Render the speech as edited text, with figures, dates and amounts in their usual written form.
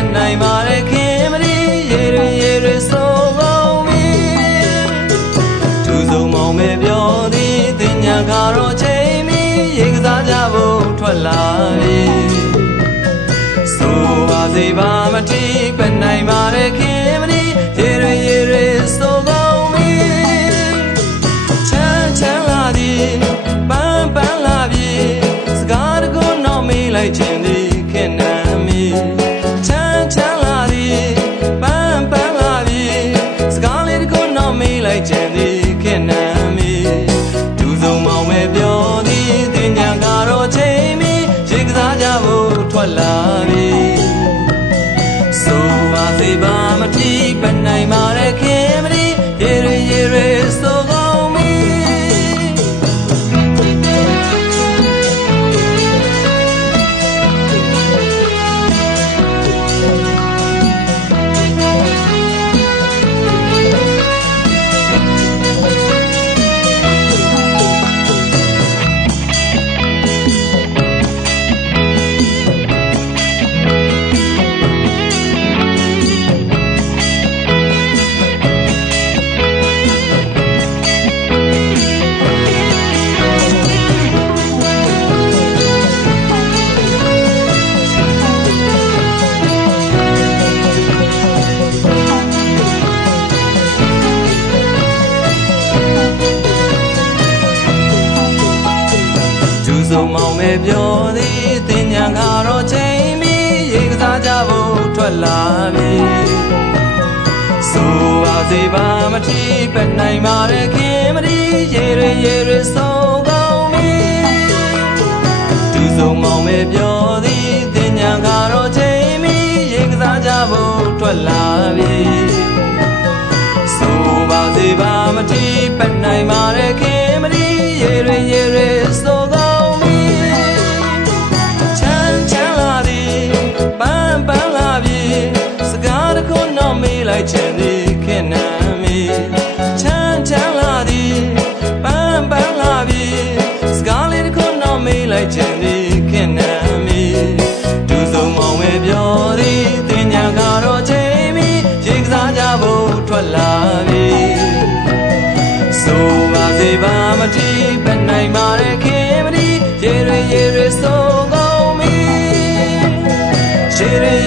ပတ်နိုင်ပါလေခင်မဒီရေတွေဆိုကုန်ပြီသူစုံမောင်ပဲပြောသည်တင်ညာကတော့ချိန်မီရေကစားကြဖို့ထွက်လာပြီဆိုပါစေပါမတိပတ်နိုင်ပါလေခင်မဒီရေတွေဆိုကုန်ပြီချမ်းလာသည်ပန်းလာပြီစကားတကူတော့မေးလိုက်ခြင်းသည်ခင်နာမီချမ်းလာသည်ပန်းလာပြီစကားလေးတကူတော့မေးလိုက်ခြင်းသည်ခင်နာမီဒူဆုံးမောင်ပဲပြောသည်တင်ညာကတော့ချိန်မီရေကစားကြဖို့ထွက်လာပြီဆိုပါစေပါမတိပတ်နိုင်ပါရဲ့ခင်မဒီရေတွေဆိုကုန်ပြီစုံမောင်ပဲပြောသည်တင်ညာကတော့ချိန်မီရေကစားကြဖို့ထွက်လာပြီဆိုပါစေပါမတိပတ်နိုင်ပါရဲ့ခင်မဒီရေတွေဆိုကုန်ပြီသူစုံမောင်ပဲပြောသည်တင်ညာကတော့ချိန်မီရေကစားကြဖို့ထွက်လာပြီဆိုပါစေပါမတိပတ်နိုင်ပါရဲ့ခင်မဒီရေတွေဆိုကုန်လိုက်ချင်သည်ခင်နာမီချမ်းလာသည်ပန်းလာပြီစကားလေးတခုတော့မေးလိုက်ချင်သည်ခင်နာမီဒူဆုံးမောင်ပဲပြောသည်တင်ညာကတော့ချိန်မီရေကစားကြဖို့ထွက်လာပြီဆိုပါစေပါမတိပတ်နိုင်ပါရဲ့ခင်မဒီရေတွေဆိုကုန်ပြီရေ